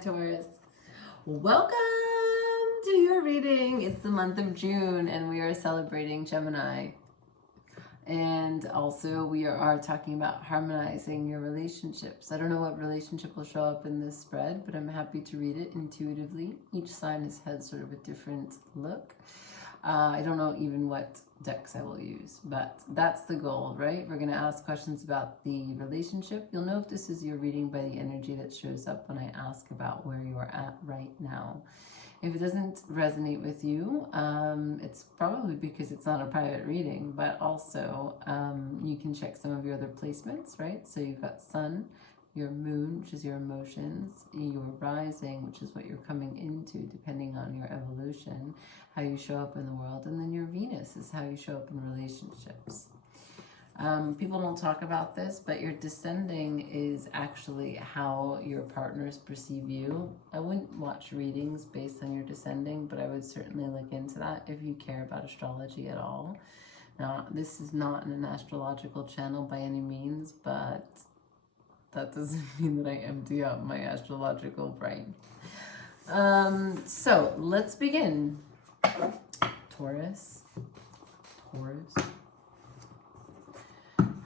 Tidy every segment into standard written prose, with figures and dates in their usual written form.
Taurus. Welcome to your reading. It's the month of June and we are celebrating Gemini. And also we are talking about harmonizing your relationships. I don't know what relationship will show up in this spread, but I'm happy to read it intuitively. Each sign has had sort of a different look. I don't know even what decks I will use, but that's the goal, right? We're going to ask questions about the relationship. You'll know if this is your reading by the energy that shows up when I ask about where you are at right now. If it doesn't resonate with you, it's probably because it's not a private reading, but also you can check some of your other placements, right? So you've got Sun, your Moon, which is your emotions, your rising, which is what you're coming into depending on your evolution, how you show up in the world, and then your Venus is how you show up in relationships. People don't talk about this, but your descending is actually how your partners perceive you. I wouldn't watch readings based on your descending, but I would certainly look into that if you care about astrology at all. Now, this is not an astrological channel by any means, but that doesn't mean that I empty out my astrological brain. So let's begin. Taurus.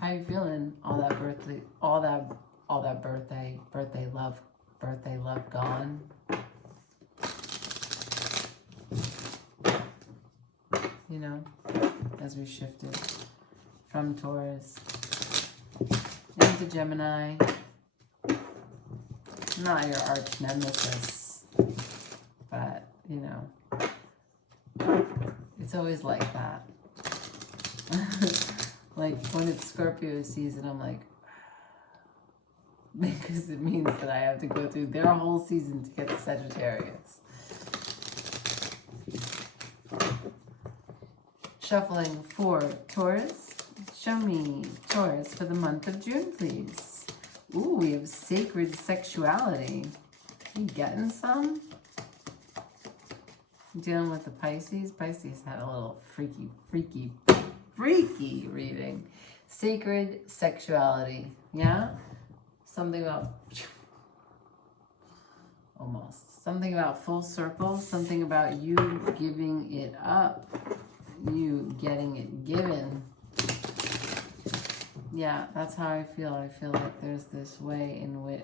How you feeling? All that birthday love gone. You know, as we shifted from Taurus into Gemini. Not your arch nemesis, but you know, it's always like that. Like when it's Scorpio season, I'm like, because it means that I have to go through their whole season to get to Sagittarius. Shuffling for Taurus. Show me Taurus for the month of June, please. Ooh, we have sacred sexuality. You getting some? Dealing with the Pisces. Pisces had a little freaky reading. Sacred sexuality. Yeah? Something about... Almost. Something about full circle. Something about you giving it up. You getting it given. Yeah, that's how I feel. I feel like there's this way in which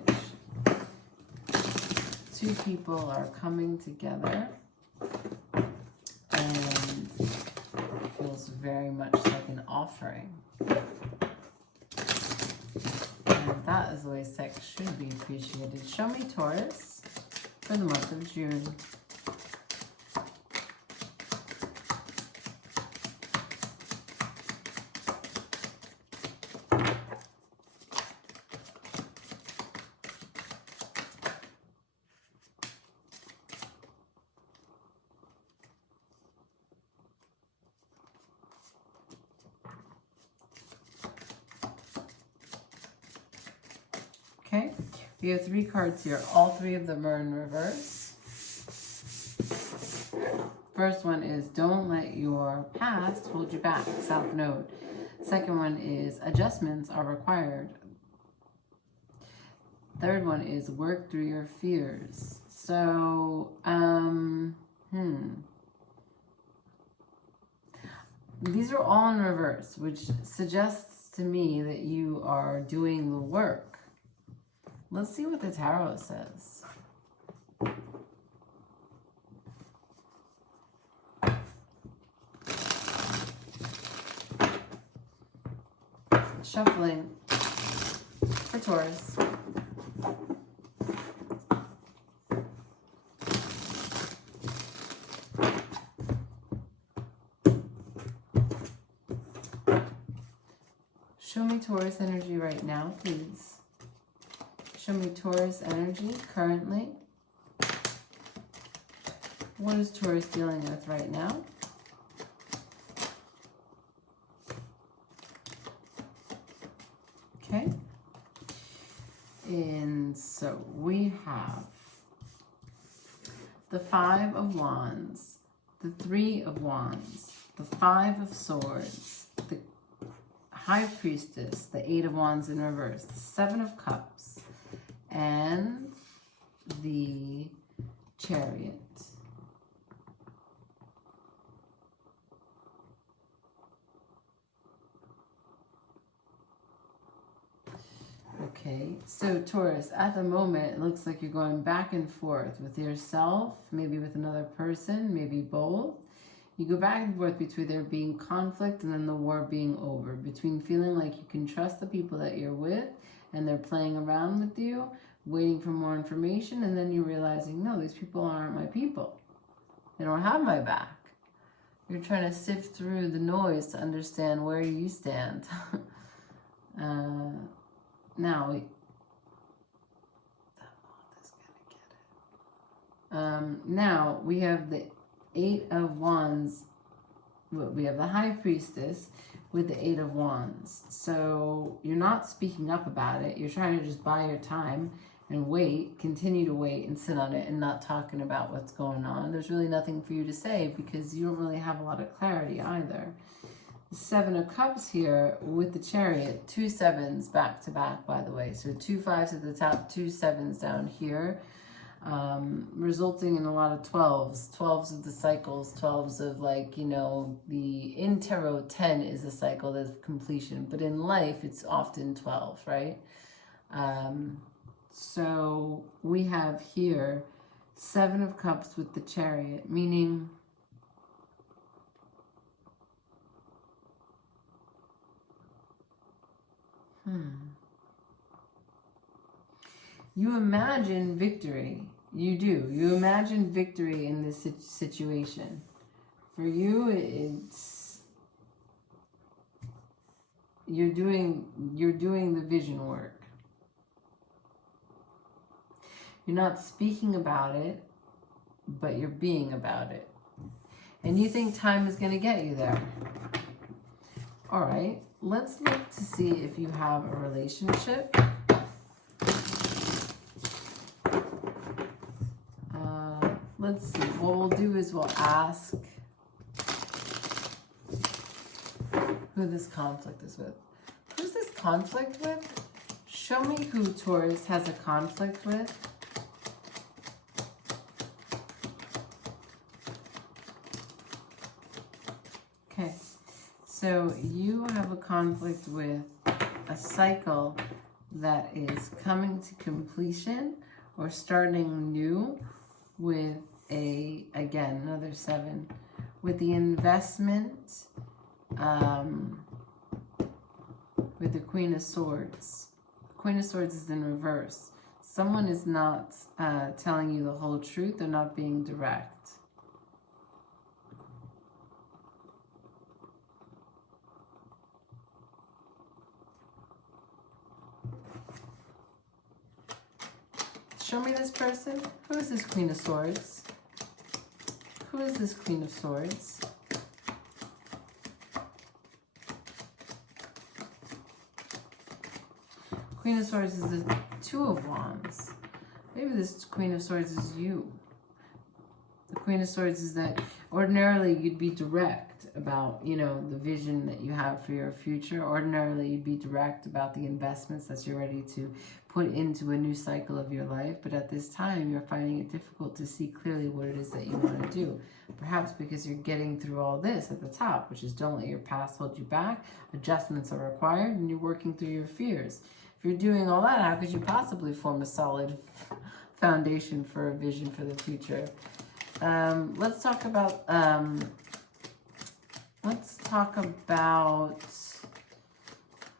two people are coming together and it feels very much like an offering. And that is the way sex should be appreciated. Show me Taurus for the month of June. Okay, we have three cards here. All three of them are in reverse. First one is don't let your past hold you back, South Node. Second one is adjustments are required. Third one is work through your fears. So, these are all in reverse, which suggests to me that you are doing the work. Let's see what the tarot says. Shuffling for Taurus. Show me Taurus energy right now, please. Show me Taurus energy currently. What is Taurus dealing with right now? Okay. And so we have the Five of Wands, the Three of Wands, the Five of Swords, the High Priestess, the Eight of Wands in reverse, the Seven of Cups, and the Chariot. Okay, so Taurus, at the moment, it looks like you're going back and forth with yourself, maybe with another person, maybe both. You go back and forth between there being conflict and then the war being over, between feeling like you can trust the people that you're with and they're playing around with you, waiting for more information, and then you're realizing, no, these people aren't my people. They don't have my back. You're trying to sift through the noise to understand where you stand. Now, now we have the Eight of Wands. We have the High Priestess with the Eight of Wands. So you're not speaking up about it. You're trying to just buy your time and wait, continue to wait and sit on it and not talking about what's going on. There's really nothing for you to say because you don't really have a lot of clarity either. The Seven of Cups here with the Chariot, 2 7s back to back, by the way. So 2 5s at the top, 2 7s down here, resulting in a lot of 12s. 12s of the cycles, 12s of, like, you know, in tarot, 10 is a cycle of completion, but in life, it's often 12, right? So we have here 7 of Cups with the Chariot, meaning you imagine victory. You do. You imagine victory in this situation. For you, it's you're doing the vision work. You're not speaking about it, but you're being about it. And you think time is going to get you there. All right. Let's look to see if you have a relationship. Let's see. What we'll do is we'll ask who this conflict is with. Who's this conflict with? Show me who Taurus has a conflict with. Okay. So you have a conflict with a cycle that is coming to completion or starting new with again, another 7, with the investment, with the Queen of Swords. Queen of Swords is in reverse. Someone is not telling you the whole truth. They're not being direct. Show me this person. Who is this Queen of Swords? Who is this Queen of Swords? Queen of Swords is the 2 of Wands. Maybe this Queen of Swords is you. The Queen of Swords is that ordinarily you'd be direct about, you know, the vision that you have for your future. Ordinarily you'd be direct about the investments that you're ready to put into a new cycle of your life. But at this time, you're finding it difficult to see clearly what it is that you want to do. Perhaps because you're getting through all this at the top, which is don't let your past hold you back. Adjustments are required and you're working through your fears. If you're doing all that, how could you possibly form a solid foundation for a vision for the future? Let's talk about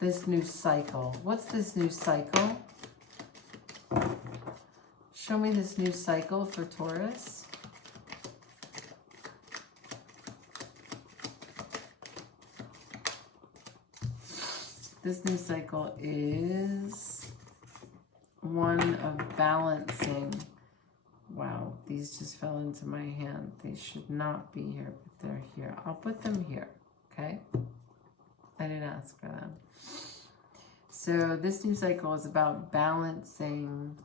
this new cycle. What's this new cycle? Show me this new cycle for Taurus. This new cycle is one of balancing. Wow, these just fell into my hand. They should not be here, but they're here. I'll put them here, okay? I didn't ask for them. So this new cycle is about balancing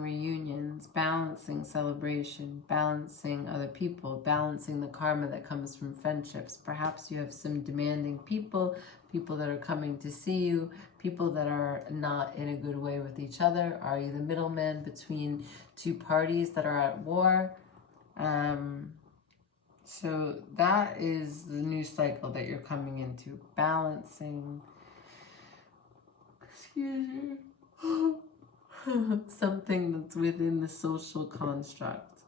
reunions, balancing celebration, balancing other people, balancing the karma that comes from friendships. Perhaps you have some demanding people that are coming to see you, people that are not in a good way with each other? Are you the middleman between two parties that are at war? So that is the new cycle that you're coming into. Balancing, excuse me, something that's within the social construct.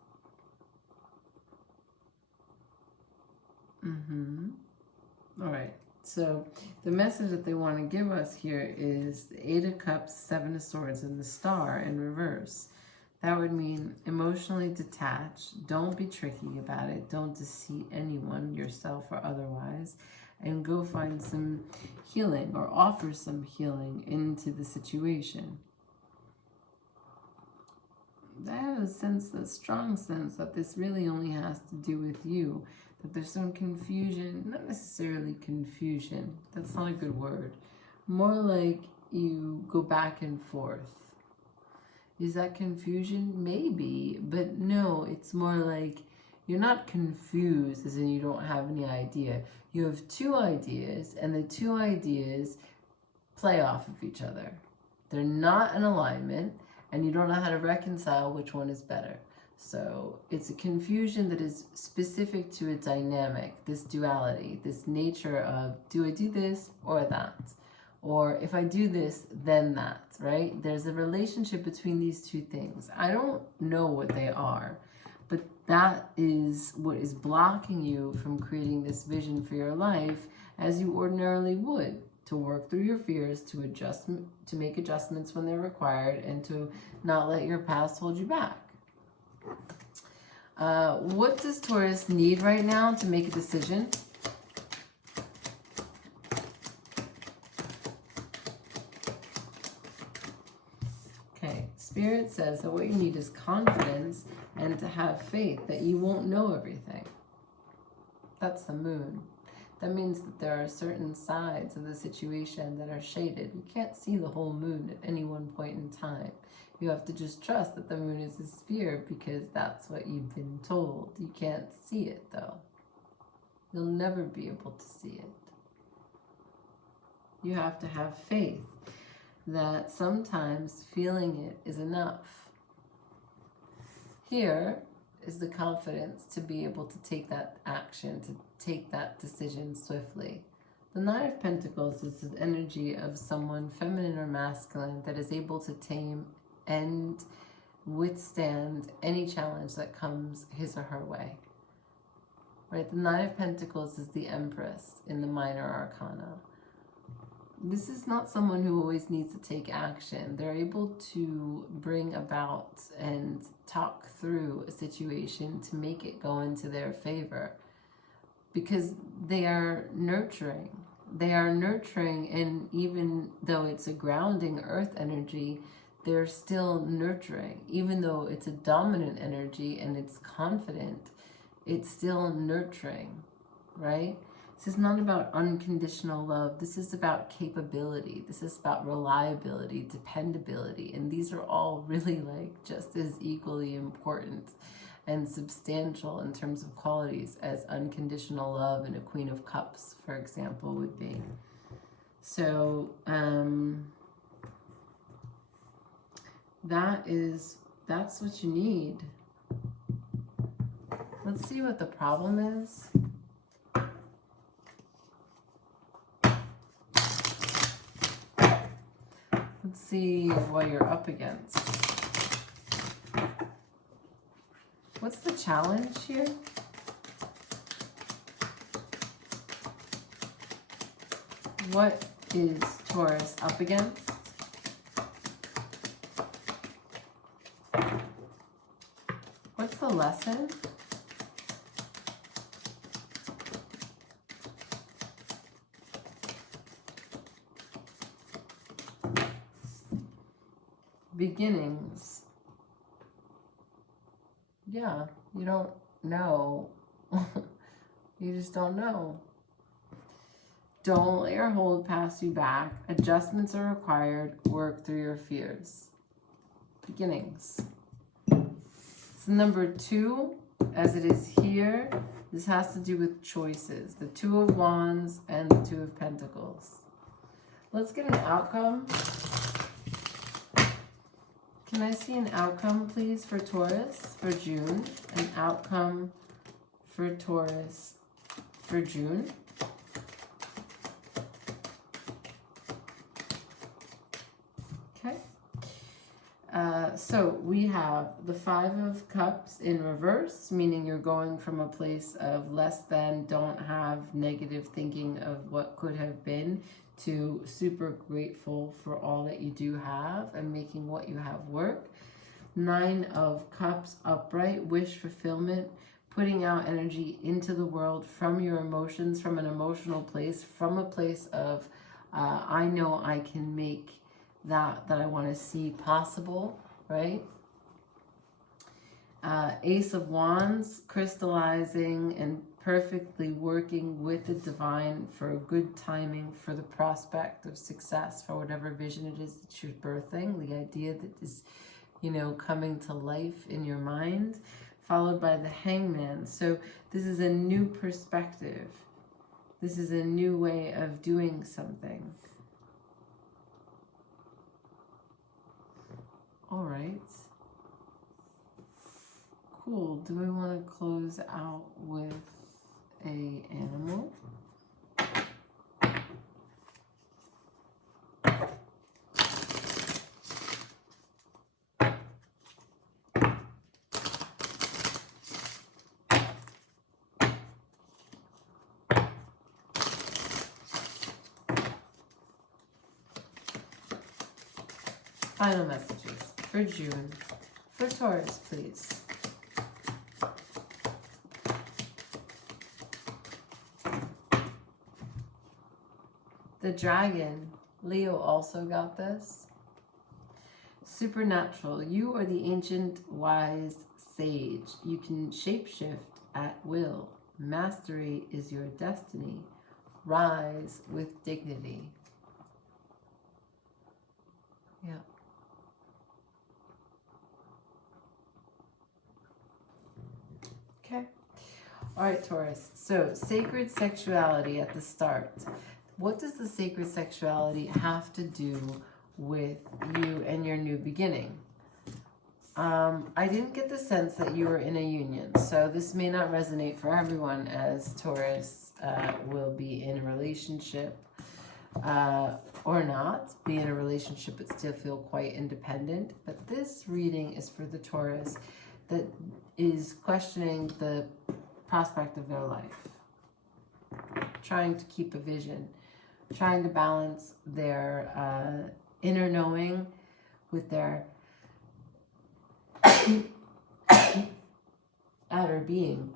All right. So the message that they want to give us here is the Eight of Cups, Seven of Swords, and the Star in reverse. That would mean emotionally detached. Don't be tricky about it. Don't deceive anyone, yourself or otherwise. And go find some healing or offer some healing into the situation. I have a sense, a strong sense that this really only has to do with you. That there's some confusion, not necessarily confusion. That's not a good word. More like you go back and forth. Is that confusion? Maybe, but no, it's more like you're not confused as in you don't have any idea. You have two ideas, and the two ideas play off of each other. They're not in alignment, and you don't know how to reconcile which one is better. So it's a confusion that is specific to a dynamic, this duality, this nature of, do I do this or that? Or if I do this, then that, right? There's a relationship between these two things. I don't know what they are, but that is what is blocking you from creating this vision for your life as you ordinarily would, to work through your fears, to make adjustments when they're required, and to not let your past hold you back. What does Taurus need right now to make a decision? Okay, Spirit says that what you need is confidence and to have faith that you won't know everything. That's the moon. That means that there are certain sides of the situation that are shaded. You can't see the whole moon at any one point in time. You have to just trust that the moon is a sphere because that's what you've been told. You can't see it though. You'll never be able to see it. You have to have faith that sometimes feeling it is enough. Here is the confidence to be able to take that action, to take that decision swiftly. The Nine of Pentacles is the energy of someone, feminine or masculine, that is able to tame and withstand any challenge that comes his or her way. Right? The Nine of Pentacles is the Empress in the minor arcana. This is not someone who always needs to take action. They're able to bring about and talk through a situation to make it go into their favor because they are nurturing. They are nurturing, and even though it's a grounding earth energy, they're still nurturing. Even though it's a dominant energy and it's confident, it's still nurturing, right? This is not about unconditional love. This is about capability. This is about reliability, dependability. And these are all really like just as equally important and substantial in terms of qualities as unconditional love and a Queen of Cups, for example, would be. So that's what you need. Let's see what the problem is. Let's see what you're up against. What's the challenge here? What is Taurus up against? What's the lesson? Beginnings. Yeah, you don't know. You just don't know. Don't let your hold pass you back. Adjustments are required. Work through your fears. Beginnings. It's number 2, as it is here. This has to do with choices. The Two of Wands and the Two of Pentacles. Let's get an outcome. Can I see an outcome, please, for Taurus for June? An outcome for Taurus for June. Okay. So we have the Five of Cups in reverse, meaning you're going from a place of less than, don't have negative thinking of what could have been, to super grateful for all that you do have and making what you have work. Nine of Cups upright, wish fulfillment, putting out energy into the world from your emotions, from an emotional place, from a place of I know I can make that I want to see possible, right? Ace of Wands, crystallizing and perfectly working with the divine for good timing, for the prospect of success, for whatever vision it is that you're birthing, the idea that is, you know, coming to life in your mind, followed by the Hangman. So this is a new perspective. This is a new way of doing something. All right. Cool. Do we want to close out with an animal? Final messages for June. For Taurus, please. The Dragon. Leo also got this. Supernatural. You are the ancient wise sage. You can shapeshift at will. Mastery is your destiny. Rise with dignity. Yeah. Okay. All right, Taurus. So, sacred sexuality at the start. What does the sacred sexuality have to do with you and your new beginning? I didn't get the sense that you were in a union, so this may not resonate for everyone, as Taurus will be in a relationship or not, be in a relationship but still feel quite independent. But this reading is for the Taurus that is questioning the prospect of their life, trying to keep a vision, trying to balance their inner knowing with their outer being.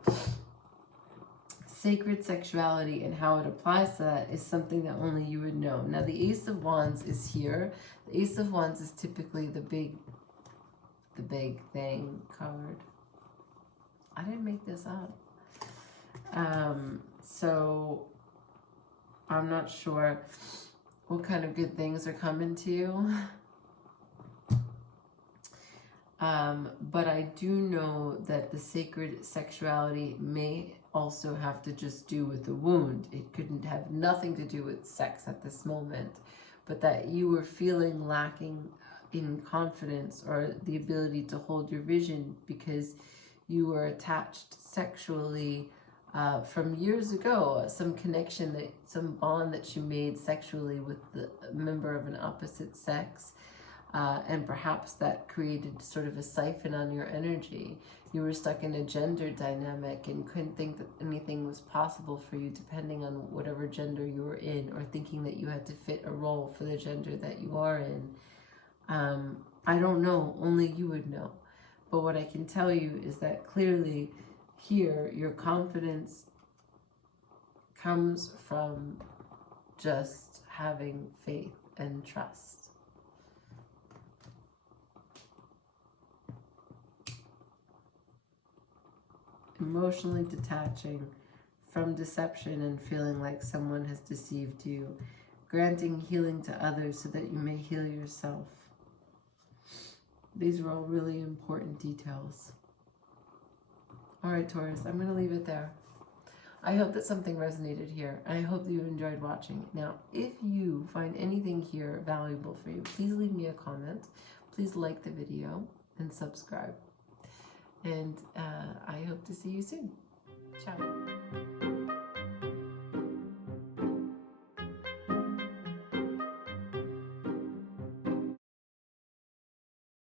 Sacred sexuality and how it applies to that is something that only you would know. Now, the Ace of Wands is here. The Ace of Wands is typically the big thing card. I didn't make this up. So I'm not sure what kind of good things are coming to you. But I do know that the sacred sexuality may also have to just do with the wound. It couldn't have nothing to do with sex at this moment, but that you were feeling lacking in confidence or the ability to hold your vision because you were attached sexually from years ago, some connection, some bond that you made sexually with the member of an opposite sex. And perhaps that created sort of a siphon on your energy. You were stuck in a gender dynamic and couldn't think that anything was possible for you depending on whatever gender you were in, or thinking that you had to fit a role for the gender that you are in. I don't know, only you would know. But what I can tell you is that clearly here, your confidence comes from just having faith and trust. Emotionally detaching from deception and feeling like someone has deceived you, granting healing to others so that you may heal yourself. These are all really important details. All right, Taurus, I'm going to leave it there. I hope that something resonated here, and I hope that you enjoyed watching. Now, if you find anything here valuable for you, please leave me a comment. Please like the video and subscribe. And I hope to see you soon. Ciao.